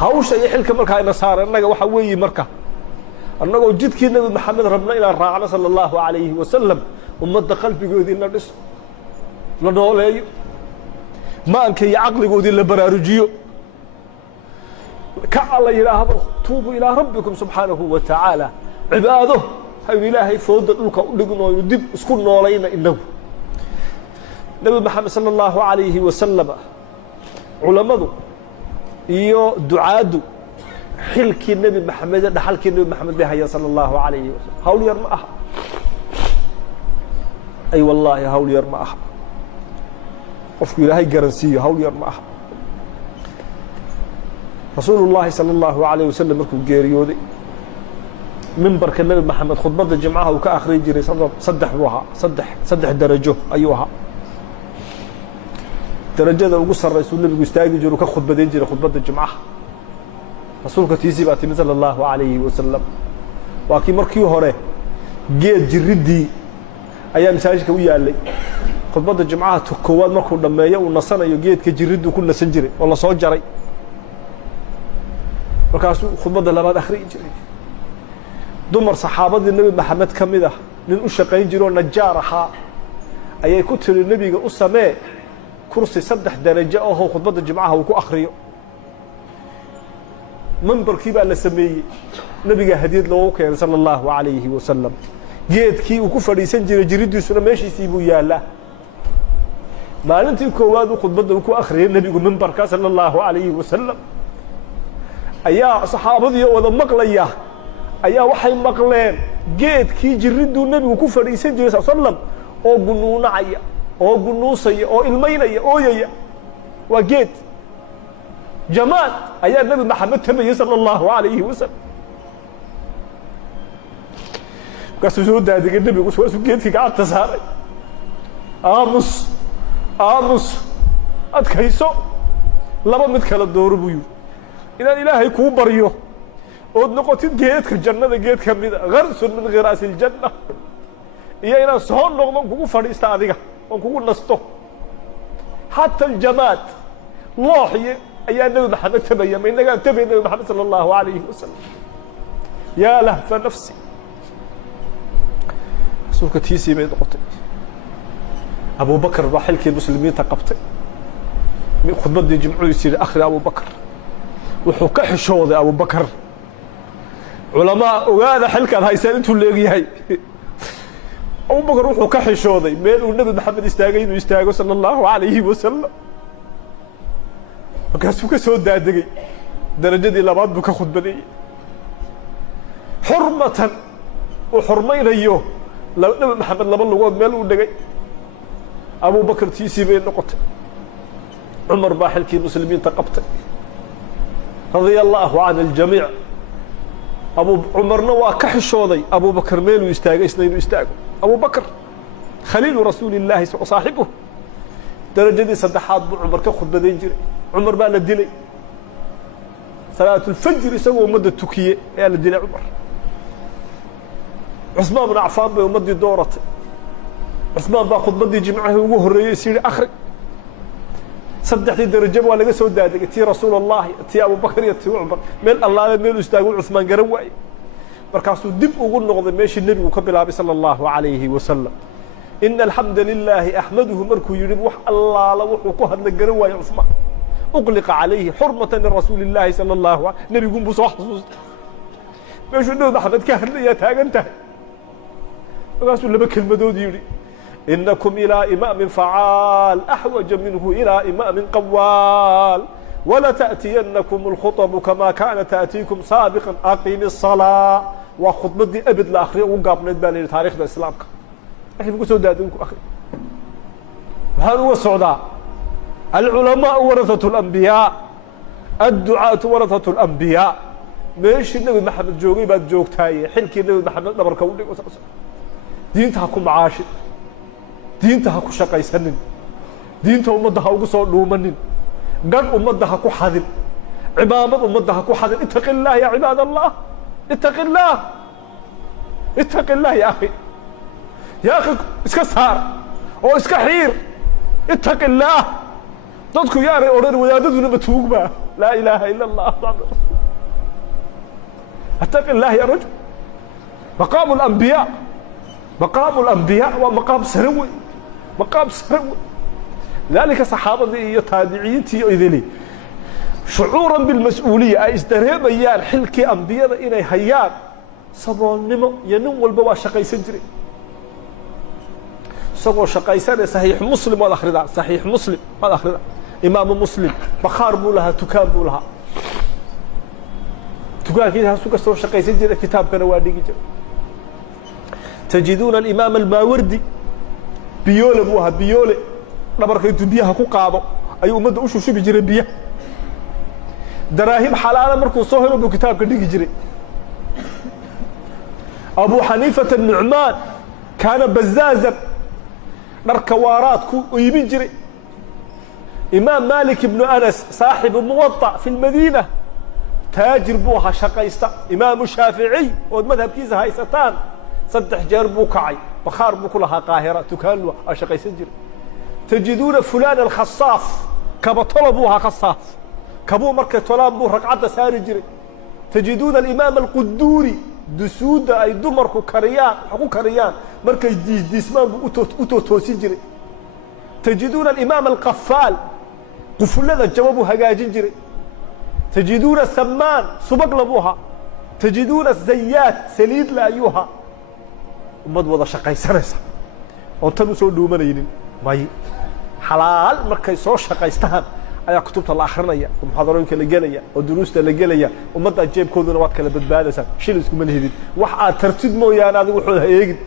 hawsha iyo xilka markaa ina saaran annaga waxa weeye marka annagoo jidkii nabi maxamed rabna inaan raacno sallallahu alayhi wasallam ummadda qalbigoodii la dhiso la nooleeyo maalka iyo caqligoodii la baraarujiyo ka alla yidhaahdo tuubu ilaa rabbikum subxaanahu wa tacaala cibaado haynu ilaahay fooda dhulka u dhigno aynu dib isku noolayna inagu nabi maxamed sala allahu alayhi wasalam culammadu iyo ducaadu xilkii nabi maxamed dhaxalkii nabi maxamed bay hayaan sala allahu alayhi wasalam hawl yar ma aha ay wallaahi hawl yar ma aha qofku ilaahay garansiiyo hawl yar ma aha rasuulullaahi sala allahu alayhi wasalam markuu geeriyooday mimbarka nabi maxamed khudbadda jimcaha uu ka akhriyi jiray saddex buu ahaa saddex darajo ayuu ahaa darajada ugu sarraysuu nabigu istaagi jiru ka khudbadayn jiray khudbadda jimcaha rasuulka tiisii baa timid sala allahu alayhi wasalam waa kii markii hore geed jirriddii ayaa masaajidka u yaallay khudbadda jimcaha koowaad markuu dhammeeyo uu nasanayo geedka jirridduu ku nasan jiray oo la soo jaray markaasuu khudbadda labaad akhriyi jiray dumar saxaabadii nabi maxamed ka mid ah nin u shaqayn jiroo najaar ahaa ayay ku tiri nebiga u samee kursi 3 darajo ahoo khudbadda jimcaha uu ku akhriyo mimbarkii baa la sameeyey nebiga hadiyad loogu keenay sala allahu alayhi wasalam geedkii uu ku fadhiisan jiray jiriddiisuna meeshiisii buu yaallaa maalintii koowaad uu khudbadda uu ku akhriyay nebigu mimbarka sala allahu alayhi wasalam ayaa saxaabadii wada maqlaya ayaa waxay maqleen geedkii jirridduu nebigu ku fadhiisan jiray sal sallam oo gunuunacaya oo gunuusaya oo ilmaynaya ooyaya waa geed jamaal ayaa nabi maxamed tabayay sala allahu alayhi wasalam markaasuu soo daadigay nebigu waasuu geedkii gacanta saaray aamus adkayso laba mid kala dooro buu yidhi inaan ilaahay kuu baryo ood noqotid geedka jannada geed ka mida garsun min khiraasi iljanna iyo inaan soo noqdo on kugu fadhiista adiga oon kugu nasto xata aljamaad looxye ayaa nebi maxamed tabaya ma inagaan tabay nebi maxamed sala allahu alayhi wasalam yaa lahfa nafsi rasuulka tiisii bay noqotay abubakar baa xilkii muslimiinta qabtay khudbaddii jimcudiis yidhi akhri abubakar wuxuu ka xishooday abubakar culamaa ogaada xilkaad haysaan intuu leegyahay abubakar wuxuu ka xishooday meel uu nebi maxamed istaagay inuu istaago sala allahu alayhi wasalam markaasuu ka soo daadegay darajadii labaad buu ka khudbadeeyey xurmatan uu xurmaynayo nebi maxamed laba lugood meel uu dhegay abubakar tiisii bay noqotay cumar baa xilkii muslimiinta qabtay radia allaahu can aljamiic عمرنا وكحشوضي أبو بكر ميلو يستاق إسنين يستاق أبو بكر خليل رسول الله وصاحبه درجة صدحات عمر كخذ بدين جري عمر بقى الدلي صلاة الفجر يسووا مدة تكية يا الدلي عمر عثمان بن عفان بمدة دورة عثمان باخذ مدة جمعه وهو الرئيس يصير آخر صدحتي درجة ولا جسوا دادك تي رسول الله تي أبو بكر يتي عمر من الله ميلو يستاقون عثمان قرواي مركاسو دب وقول نغضي ماشي النبي وكبل عبي صلى الله عليه وسلم إن الحمد لله أحمده مركو يريد وح الله لوح وكهد لقرواي عثمان أغلق عليه حرمة لرسول الله صلى الله عليه وسلم نبي يقول بصح ماشي النبي محمد كهد لي يتاقنته مركاسو لبك المدود يريد إنكم إلى إمام فعال أحوج منه إلى إمام قوال ولا تأتينكم الخطب كما كانت تأتيكم سابقا أقيم الصلاة وخطبتي أبد الآخرين وقابل نتبالي لتاريخ الإسلام إحنا بنقول سودادونكم أخي وهذا هو السعداء العلماء ورثة الأنبياء الدعاة ورثة الأنبياء ماشي النبي محمد جوغي بعد جوغ تاي حلكي النبي محمد نبركوني دينتها كم عاشق diinta ku shaqaysanin diinta ummadda ha ugu soo dhuumanin gan ummadda ha ku xadin cibaamad ummadda ha ku xadin ittaqillah ya ibadallah ittaqillah ya akhi iska saar oo iska xiir ittaqillah dadku yaaray oran wadaadaduna ma tuugba لا إله إلا الله محمد رسول الله. اتق الله يا رجل. مقام الأنبياء، مقام الأنبياء ومقام سروي، مقام سروي. ذلك صحابة تابعيتي إذني شعورا بالمسؤولية أي ازدريب أيان حلك أنبياء إني هيان صبون نمو ينم والبوا شقي سجري صبون شقي سنة صحيح مسلم والآخر ذا صحيح مسلم والآخر ذا إمام مسلم بخار بولها تكان بولها تقول كده سوق الصور شقي سجري كتاب كنوادي تجدون الإمام الماوردي بيولة بوها بيولة نبرك يتبيها كقابة أي أمد أشوف شو بيجري بيه دراهم حلال مركو صهر بكتاب كديك جري. أبو حنيفة النعمان كان بزازا مركوارات ويبين جري. إمام مالك بن أنس صاحب الموطأ في المدينة تاجر بوها شقيستا. إمام الشافعي والمذهب كيزا هاي ستان صدح جار بوكعي بخار بكلها قاهرة تكالوا أشقي سجر. تجدون فلان الخصاف كبطلبوها خصاف كبو مركة طلابو ركعة ساري جري. تجدون الإمام القدوري دسود أي دمر كريان حقو كريان مركز ديسمان أوتو توسي جري. تجدون الإمام القفال قفل لذا جوابو هجاجين جري. تجدون السمان سبق لبوها. تجدون الزيات سليد لأيوها ومضوضة شقي سنسا وتنسوا دومانين ماي حلال مركز سو شقي استهان ayaa kutubta la akhrinaya oo muxaadarooyinka la galaya oo duruusta la galaya ummadda jeebkooduna waad kala badbaadaysaa shil isku ma lihidin wax aad tartid mooyaan adigu wuxuu eegid